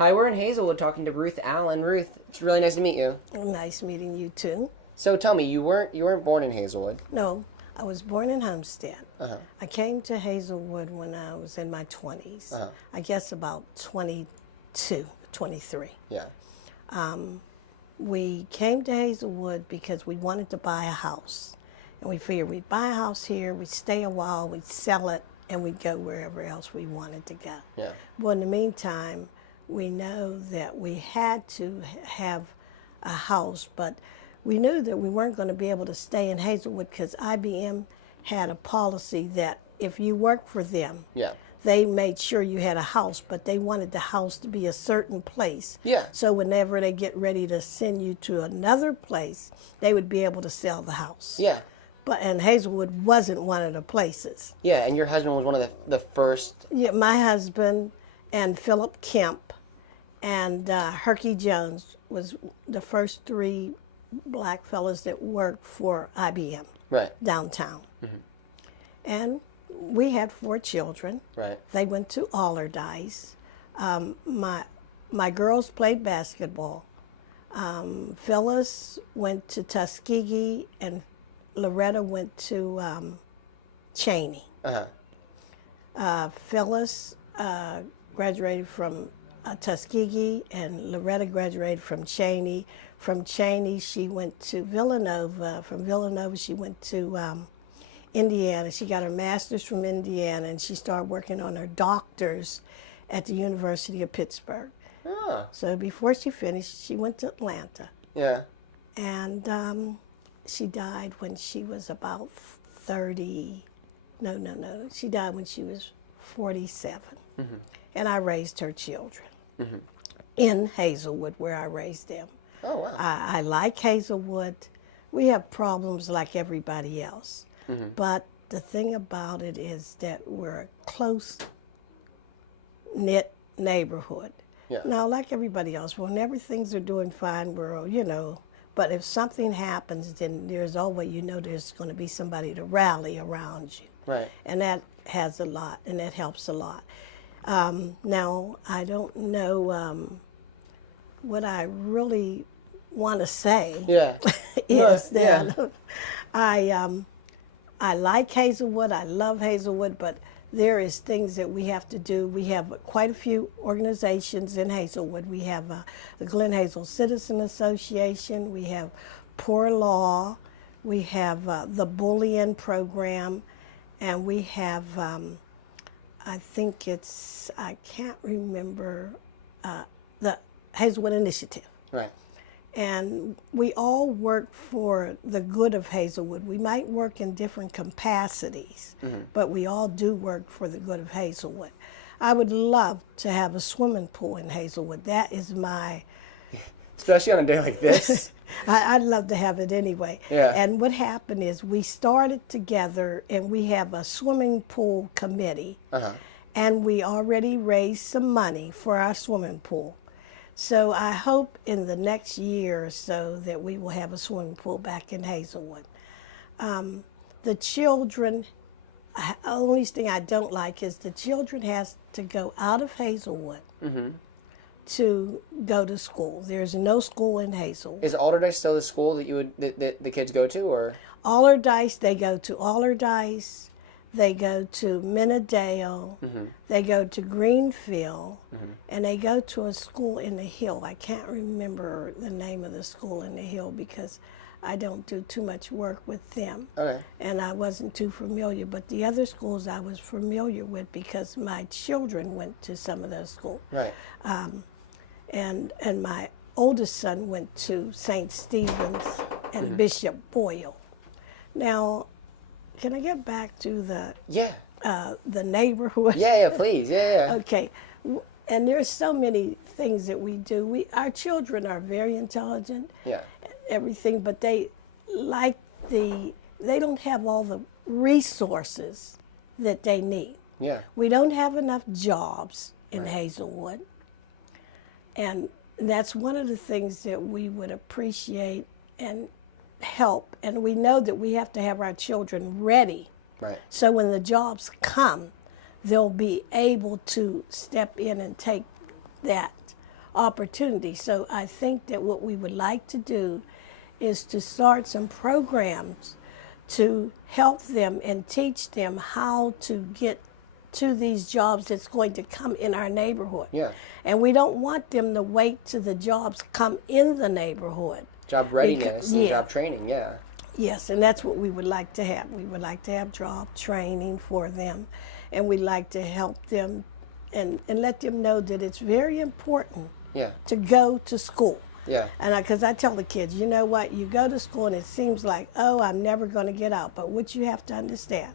Hi, we're in Hazelwood talking to Ruth Allen. Ruth, it's really nice to meet you. Nice meeting you too. So tell me, you weren't born in Hazelwood. No, I was born in Homestead. Uh-huh. I came to Hazelwood when I was in my 20s. Uh-huh. I guess about 22, 23. Yeah. We came to Hazelwood because we wanted to buy a house. And we figured we'd buy a house here, we'd stay a while, we'd sell it, and we'd go wherever else we wanted to go. Yeah. Well, in the meantime, we know that we had to have a house, but we knew that we weren't going to be able to stay in Hazelwood because IBM had a policy that if you worked for them, Yeah. they made sure you had a house, but they wanted the house to be a certain place. Yeah. So whenever they get ready to send you to another place, they would be able to sell the house. Yeah. And Hazelwood wasn't one of the places. Yeah, and your husband was one of the first. Yeah, my husband and Philip Kemp and Herky Jones was the first three black fellas that worked for IBM Right. downtown. Mm-hmm. And we had 4 children. Right. They went to Allardyce. My girls played basketball. Phyllis went to Tuskegee, and Loretta went to Cheney. Uh-huh. Phyllis graduated from Tuskegee, and Loretta graduated from Cheney. From Cheney, she went to Villanova. From Villanova, she went to Indiana. She got her master's from Indiana, and she started working on her doctor's at the University of Pittsburgh. Oh. So before she finished, she went to Atlanta. Yeah. And she died when she was about 30. No. She died when she was 47. Mm-hmm. And I raised her children in Hazelwood, where I raised them. Oh, wow. I like Hazelwood. We have problems like everybody else. Mm-hmm. But the thing about it is that we're a close-knit neighborhood. Yeah. Now, like everybody else, whenever things are doing fine, but if something happens, then there's always, there's going to be somebody to rally around you. Right. And that has a lot, and that helps a lot. Now, I don't know what I really want to say. Yeah. is that I like Hazelwood. I love Hazelwood, but there is things that we have to do. We have quite a few organizations in Hazelwood. We have the Glen Hazel Citizen Association. We have Poor Law. We have the Bullying Program. And we have, I can't remember, the Hazelwood Initiative. Right. And we all work for the good of Hazelwood. We might work in different capacities, but we all do work for the good of Hazelwood. I would love to have a swimming pool in Hazelwood. That is my... Especially on a day like this. I'd love to have it anyway. Yeah. And what happened is we started together, and we have a swimming pool committee. Uh-huh. And we already raised some money for our swimming pool. So I hope in the next year or so that we will have a swimming pool back in Hazelwood. The children, the only thing I don't like is the children has to go out of Hazelwood to go to school. There's no school in Hazelwood. Is Allardyce still the school that the kids go to, or? Allardyce, they go to Allardyce. They go to Minnedale, they go to Greenfield, and they go to a school in the Hill. I can't remember the name of the school in the Hill because I don't do too much work with them. Okay. And I wasn't too familiar. But the other schools I was familiar with because my children went to some of those schools. Right. And my oldest son went to St. Stephen's and Bishop Boyle. Now, can I get back to the neighborhood? Yeah, please. Yeah. Okay. And there's so many things that we do. Our children are very intelligent. Yeah. Everything, but they don't have all the resources that they need. Yeah. We don't have enough jobs in Hazelwood. And that's one of the things that we would appreciate and help, and we know that we have to have our children ready. Right. So when the jobs come, they'll be able to step in and take that opportunity. So I think that what we would like to do is to start some programs to help them and teach them how to get to these jobs that's going to come in our neighborhood. Yeah. And we don't want them to wait till the jobs come in the neighborhood. Job readiness and job training, yeah. Yes, and that's what we would like to have. We would like to have job training for them, and we'd like to help them and let them know that it's very important to go to school. Yeah. And because I tell the kids, you know what, you go to school and it seems like, oh, I'm never going to get out. But what you have to understand,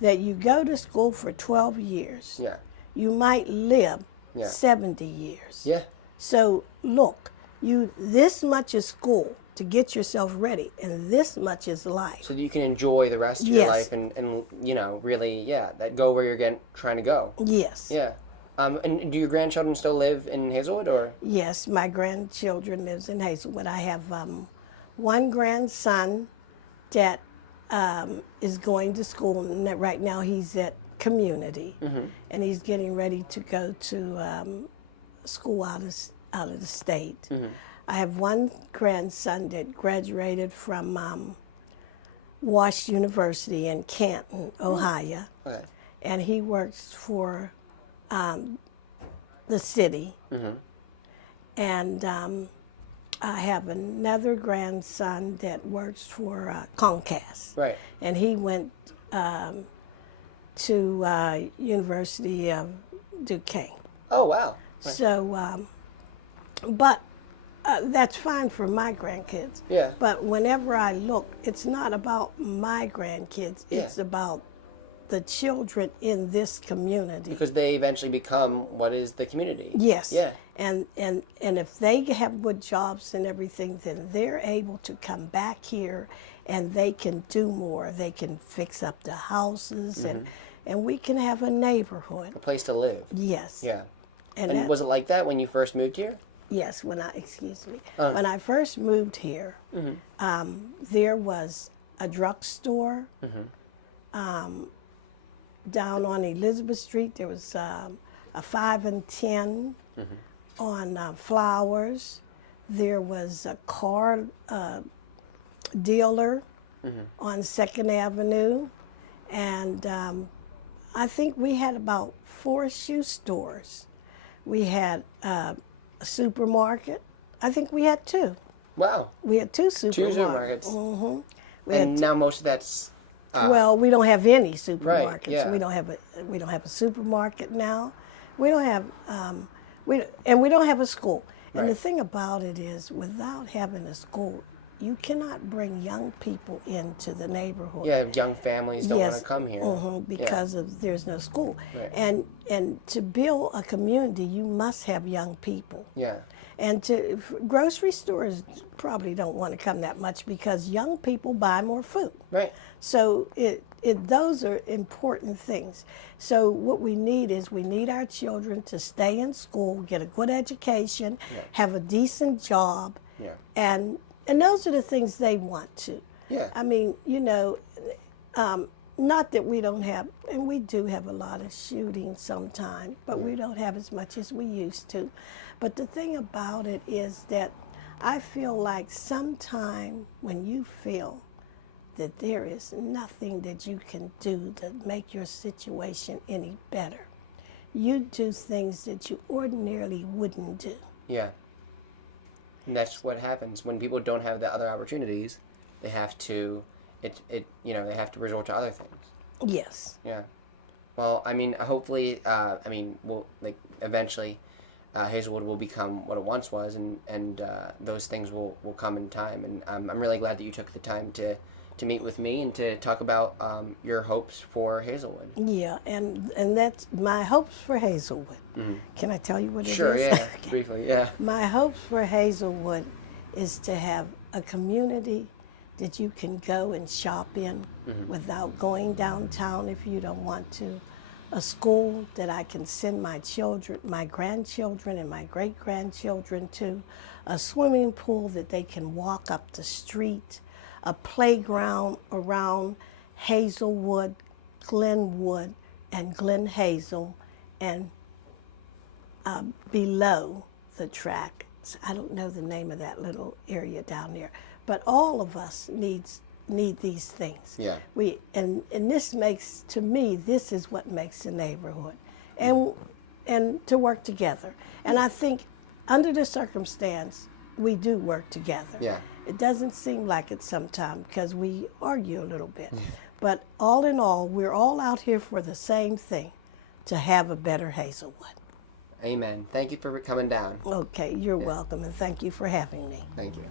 that you go to school for 12 years. Yeah. You might live 70 years. Yeah. So look, this much is school to get yourself ready, and this much is life. So that you can enjoy the rest of your life and really, that go where you're trying to go. Yes. Yeah. And do your grandchildren still live in Hazelwood, or? Yes, my grandchildren lives in Hazelwood. I have one grandson that is going to school, and right now he's at community, and he's getting ready to go to school out of the state. I have one grandson that graduated from Wash University in Canton, Ohio, and he works for the city. And I have another grandson that works for Comcast. Right. And he went to University of Duquesne. Oh, wow. Right. So, but that's fine for my grandkids. Yeah. But whenever I look, it's not about my grandkids. It's about the children in this community. Because they eventually become what is the community. Yes. Yeah. And if they have good jobs and everything, then they're able to come back here and they can do more. They can fix up the houses and we can have a neighborhood. A place to live. Yes. Yeah. And was it like that when you first moved here? Yes, when I first moved here, there was a drugstore. Down on Elizabeth Street, there was a 5 and 10 on Flowers. There was a car dealer on 2nd Avenue. And I think we had about 4 shoe stores. We had a supermarket. I think we had 2. Wow. We had 2 supermarkets. 2 supermarkets. And now most of that's... well, we don't have any supermarkets. Right, yeah. We don't have a supermarket now. We don't have we don't have a school. And the thing about it is, without having a school, you cannot bring young people into the neighborhood. Yeah, young families don't want to come here. Because there's no school. Right. And to build a community, you must have young people. Yeah. And grocery stores probably don't want to come that much because young people buy more food. Right. So those are important things. So what we need is we need our children to stay in school, get a good education, have a decent job, and those are the things they want to. Yeah. I mean, not that we don't have, and we do have a lot of shootings sometimes, but we don't have as much as we used to. But the thing about it is that I feel like sometime when you feel that there is nothing that you can do to make your situation any better, you do things that you ordinarily wouldn't do. Yeah. And that's what happens when people don't have the other opportunities. They have to, they have to resort to other things. Yes. Yeah. Well, I mean, hopefully, eventually, Hazelwood will become what it once was, and those things will come in time. And I'm really glad that you took the time to meet with me and to talk about your hopes for Hazelwood. Yeah, and that's my hopes for Hazelwood. Can I tell you what it is? Sure, yeah, briefly, yeah. My hopes for Hazelwood is to have a community that you can go and shop in without going downtown if you don't want to. A school that I can send my children, my grandchildren, and my great-grandchildren to. A swimming pool that they can walk up the street. A playground around Hazelwood, Glenwood, and Glen Hazel, and below the track. I don't know the name of that little area down there, but all of us need these things. Yeah. And this makes, to me, this is what makes a neighborhood, and to work together. And I think under the circumstance, we do work together. Yeah. It doesn't seem like it sometimes because we argue a little bit. But all in all, we're all out here for the same thing, to have a better Hazelwood. Amen. Thank you for coming down. Okay, you're welcome, and thank you for having me. Thank you.